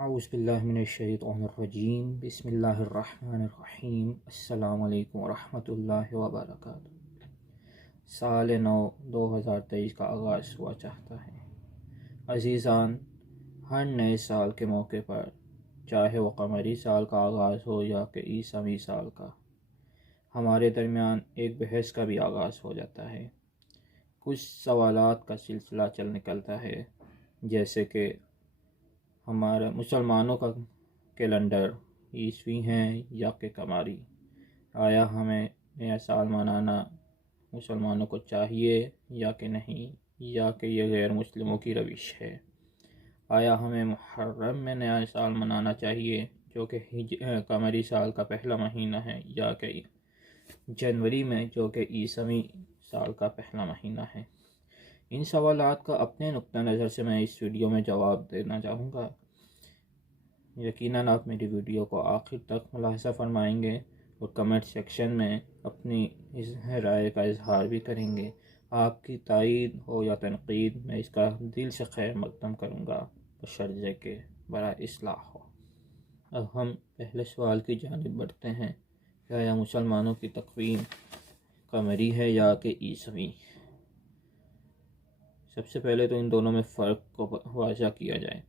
اعوذ باللہ من الشیطان الرجیم بسم اللہ الرحمن الرحیم السلام علیکم ورحمۃ اللہ وبرکاتہ۔ سال نو 2023 کا آغاز ہوا چاہتا ہے۔ عزیزان، ہر نئے سال کے موقع پر، چاہے وہ قمری سال کا آغاز ہو یا کہ عیسوی سال کا، ہمارے درمیان ایک بحث کا بھی آغاز ہو جاتا ہے۔ کچھ سوالات کا سلسلہ چل نکلتا ہے، جیسے کہ ہمارا مسلمانوں کا کیلنڈر عیسوی ہیں یا کہ قمری؟ آیا ہمیں نیا سال منانا مسلمانوں کو چاہیے یا کہ نہیں، یا کہ یہ غیر مسلموں کی روش ہے؟ آیا ہمیں محرم میں نیا سال منانا چاہیے جو کہ قمری سال کا پہلا مہینہ ہے، یا کہ جنوری میں جو کہ عیسوی سال کا پہلا مہینہ ہے؟ ان سوالات کا اپنے نقطہ نظر سے میں اس ویڈیو میں جواب دینا چاہوں گا۔ یقیناً آپ میری ویڈیو کو آخر تک ملاحظہ فرمائیں گے اور کمنٹ سیکشن میں اپنی رائے کا اظہار بھی کریں گے۔ آپ کی تائید ہو یا تنقید، میں اس کا دل سے خیر مقدم کروں گا، بشرطے کہ برائے اصلاح ہو۔ اب ہم پہلے سوال کی جانب بڑھتے ہیں کہ آیا مسلمانوں کی تقویم قمری ہے یا کہ عیسوی؟ سب سے پہلے تو ان دونوں میں فرق کو واضح کیا جائے۔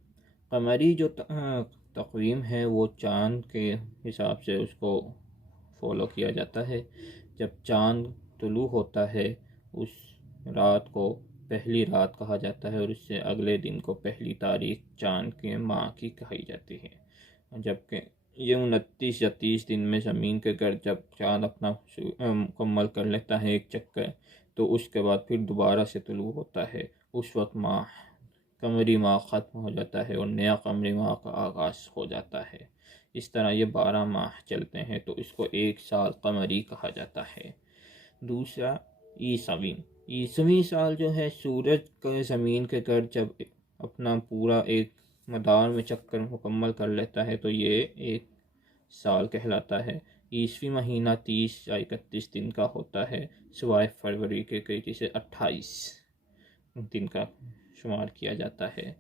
قمری جو تقویم ہے وہ چاند کے حساب سے اس کو فالو کیا جاتا ہے۔ جب چاند طلوع ہوتا ہے اس رات کو پہلی رات کہا جاتا ہے، اور اس سے اگلے دن کو پہلی تاریخ چاند کے ماہ کی کہی جاتی ہے۔ جبکہ یہ 29 یا 30 دن میں زمین کے گرد جب چاند اپنا مکمل کر لیتا ہے ایک چکر، تو اس کے بعد پھر دوبارہ سے طلوع ہوتا ہے۔ اس وقت قمری ماہ ختم ہو جاتا ہے اور نیا قمری ماہ کا آغاز ہو جاتا ہے۔ اس طرح یہ 12 ماہ چلتے ہیں، تو اس کو ایک سال قمری کہا جاتا ہے۔ دوسرا عیسوی۔ عیسوی سال جو ہے سورج کے زمین کے گرد جب اپنا پورا ایک مدار میں چکر مکمل کر لیتا ہے، تو یہ ایک سال کہلاتا ہے۔ عیسوی مہینہ 30 یا 31 دن کا ہوتا ہے، سوائے فروری کے جسے 28 دن کا شمار کیا جاتا ہے۔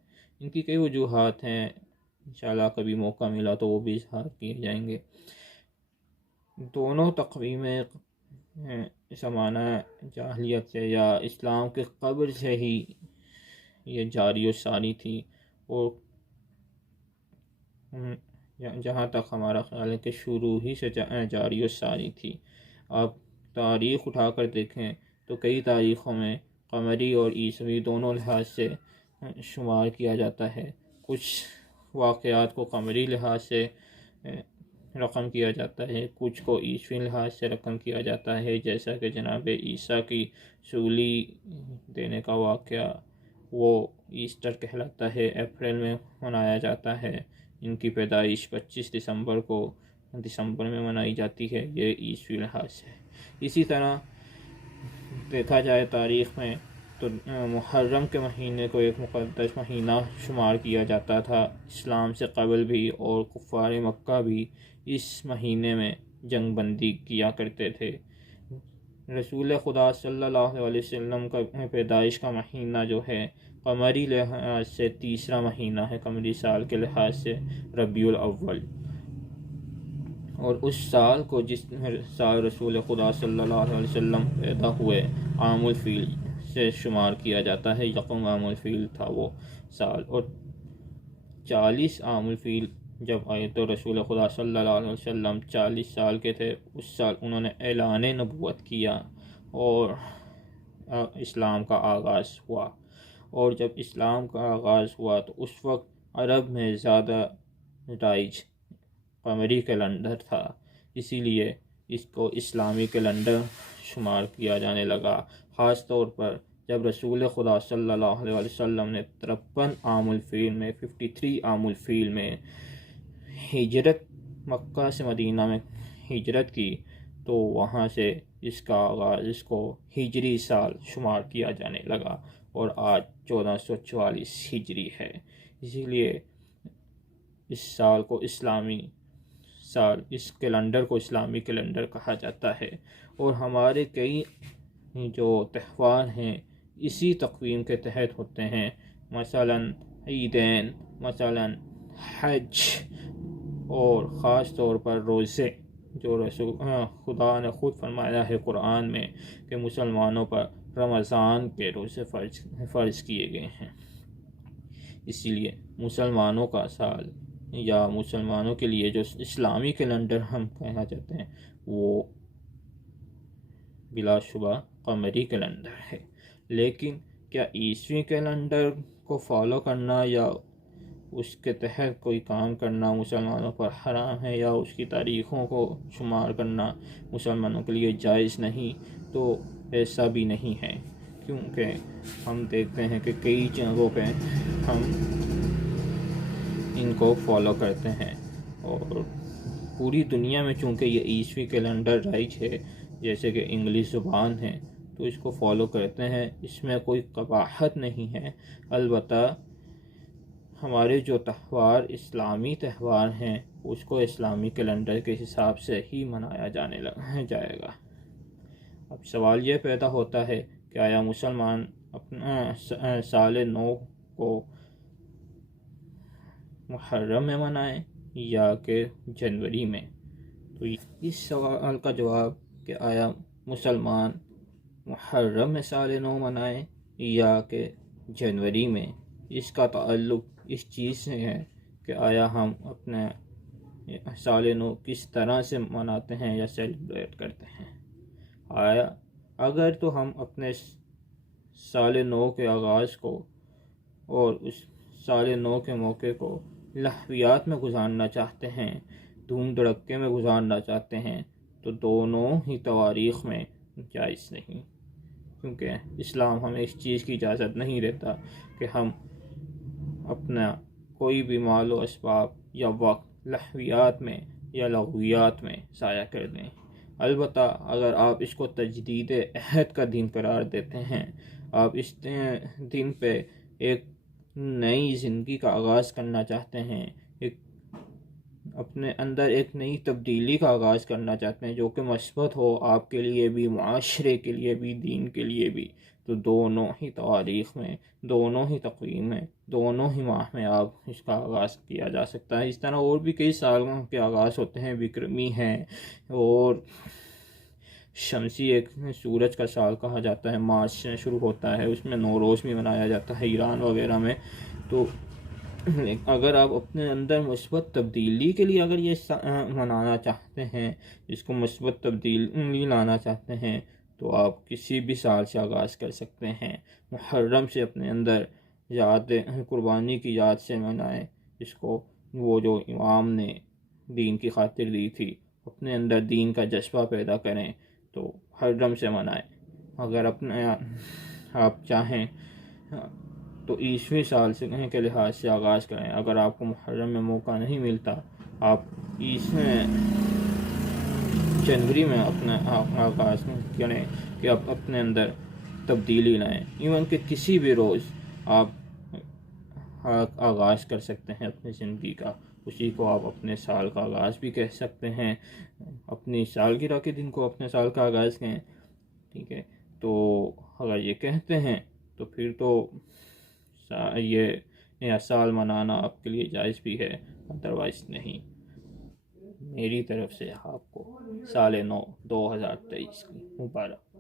ان کی کئی وجوہات ہیں، انشاءاللہ کبھی موقع ملا تو وہ بھی اظہار کیے جائیں گے۔ دونوں تقویمیں زمانہ جاہلیت سے یا اسلام کے قبل سے ہی یہ جاری و ساری تھی، اور جہاں تک ہمارا خیال ہے کہ شروع ہی سے جاری و ساری تھی۔ آپ تاریخ اٹھا کر دیکھیں تو کئی تاریخوں میں قمری اور عیسوی دونوں لحاظ سے شمار کیا جاتا ہے۔ کچھ واقعات کو قمری لحاظ سے رقم کیا جاتا ہے، کچھ کو عیسوی لحاظ سے رقم کیا جاتا ہے، جیسا کہ جناب عیسیٰ کی سولی دینے کا واقعہ، وہ ایسٹر کہلاتا ہے، اپریل میں منایا جاتا ہے۔ ان کی پیدائش 25 دسمبر میں منائی جاتی ہے، یہ عیسوی لحاظ سے۔ اسی طرح دیکھا جائے تاریخ میں تو محرم کے مہینے کو ایک مقدس مہینہ شمار کیا جاتا تھا اسلام سے قبل بھی، اور کفار مکہ بھی اس مہینے میں جنگ بندی کیا کرتے تھے۔ رسول خدا صلی اللہ علیہ وسلم کا پیدائش کا مہینہ جو ہے قمری لحاظ سے تیسرا مہینہ ہے، قمری سال کے لحاظ سے ربیع الاول، اور اس سال کو جس سال رسول خدا صلی اللہ علیہ وسلم پیدا ہوئے عام الفیل سے شمار کیا جاتا ہے۔ یکم عام الفیل تھا وہ سال، اور 40 عام الفیل جب آئے تو رسول خدا صلی اللہ علیہ وسلم 40 سال کے تھے۔ اس سال انہوں نے اعلان نبوت کیا اور اسلام کا آغاز ہوا، اور جب اسلام کا آغاز ہوا تو اس وقت عرب میں زیادہ رائج قمری کیلنڈر تھا، اسی لیے اس کو اسلامی کیلنڈر شمار کیا جانے لگا۔ خاص طور پر جب رسول خدا صلی اللہ علیہ وسلم نے 53 عام الفیل میں 53 عام الفیل میں ہجرت مکہ سے مدینہ میں ہجرت کی، تو وہاں سے اس کا آغاز اس کو ہجری سال شمار کیا جانے لگا، اور آج 1444 ہجری ہے۔ اسی لیے اس سال کو اسلامی سال، اس کیلنڈر کو اسلامی کیلنڈر کہا جاتا ہے۔ اور ہمارے کئی جو تہوار ہیں اسی تقویم کے تحت ہوتے ہیں، مثلا عیدین، مثلا حج اور خاص طور پر روزے، جو خدا نے خود فرمایا ہے قرآن میں کہ مسلمانوں پر رمضان کے روزے فرض کیے گئے ہیں۔ اسی لیے مسلمانوں کا سال یا مسلمانوں کے لیے جو اسلامی کیلنڈر ہم کہنا چاہتے ہیں وہ بلا شبہ قمری کیلنڈر ہے، لیکن کیا عیسوی کیلنڈر کو فالو کرنا یا اس کے تحت کوئی کام کرنا مسلمانوں پر حرام ہے، یا اس کی تاریخوں کو شمار کرنا مسلمانوں کے لیے جائز نہیں؟ تو ایسا بھی نہیں ہے، کیونکہ ہم دیکھتے ہیں کہ کئی جگہوں پہ ہم ان کو فالو کرتے ہیں، اور پوری دنیا میں چونکہ یہ عیسوی کیلنڈر رائج ہے، جیسے کہ انگلش زبان ہے، تو اس کو فالو کرتے ہیں، اس میں کوئی قباحت نہیں ہے۔ البتہ ہمارے جو تہوار اسلامی تہوار ہیں اس کو اسلامی کیلنڈر کے حساب سے ہی منایا جائے گا۔ اب سوال یہ پیدا ہوتا ہے کہ آیا مسلمان اپنا سال نو کو محرم میں منائیں یا کہ جنوری میں؟ تو اس سوال کا جواب کہ آیا مسلمان محرم میں سال نو منائیں یا کہ جنوری میں، اس کا تعلق اس چیز سے ہے کہ آیا ہم اپنے سال نو کس طرح سے مناتے ہیں یا سیلیبریٹ کرتے ہیں۔ آیا اگر تو ہم اپنے سال نو کے آغاز کو اور اس سال نو کے موقع کو لہویات میں گزارنا چاہتے ہیں، دھوم دھڑکے میں گزارنا چاہتے ہیں، تو دونوں ہی تواریخ میں جائز نہیں، کیونکہ اسلام ہمیں اس چیز کی اجازت نہیں دیتا کہ ہم اپنا کوئی بھی مال و اسباب یا وقت لہویات میں یا لغویات میں ضائع کر دیں۔ البتہ اگر آپ اس کو تجدید عہد کا دن قرار دیتے ہیں، آپ اس دن پہ ایک نئی زندگی کا آغاز کرنا چاہتے ہیں، اپنے اندر ایک نئی تبدیلی کا آغاز کرنا چاہتے ہیں جو کہ مثبت ہو، آپ کے لیے بھی، معاشرے کے لیے بھی، دین کے لیے بھی، تو دونوں ہی تواریخ میں، دونوں ہی تقویم میں، دونوں ہی ماہ میں آپ اس کا آغاز کیا جا سکتا ہے۔ اس طرح اور بھی کئی سالوں کے آغاز ہوتے ہیں، وکرمی ہیں اور شمسی ایک سورج کا سال کہا جاتا ہے، مارچ سے شروع ہوتا ہے، اس میں نوروز بھی منایا جاتا ہے ایران وغیرہ میں۔ تو اگر آپ اپنے اندر مثبت تبدیلی کے لیے اگر یہ منانا چاہتے ہیں، اس کو مثبت تبدیلی لانا چاہتے ہیں، تو آپ کسی بھی سال سے آغاز کر سکتے ہیں۔ محرم سے اپنے اندر یاد قربانی کی یاد سے منائیں اس کو، وہ جو امام نے دین کی خاطر دی تھی، اپنے اندر دین کا جذبہ پیدا کریں تو محرم سے منائیں۔ اگر اپنے آپ چاہیں تو عیسوی سال سے کے لحاظ سے آغاز کریں۔ اگر آپ کو محرم میں موقع نہیں ملتا، آپ جنوری میں اپنا آغاز کریں کہ آپ اپنے اندر تبدیلی لائیں۔ ایون کہ کسی بھی روز آپ آغاز کر سکتے ہیں اپنی زندگی کا، اسی کو آپ اپنے سال کا آغاز بھی کہہ سکتے ہیں، اپنی سالگرہ کے دن کو اپنے سال کا آغاز کہیں، ٹھیک ہے؟ تو اگر یہ کہتے ہیں تو پھر تو یہ نیا سال منانا آپ کے لیے جائز بھی ہے، ادروائز نہیں۔ میری طرف سے آپ کو سال نو 2023 کی مبارک۔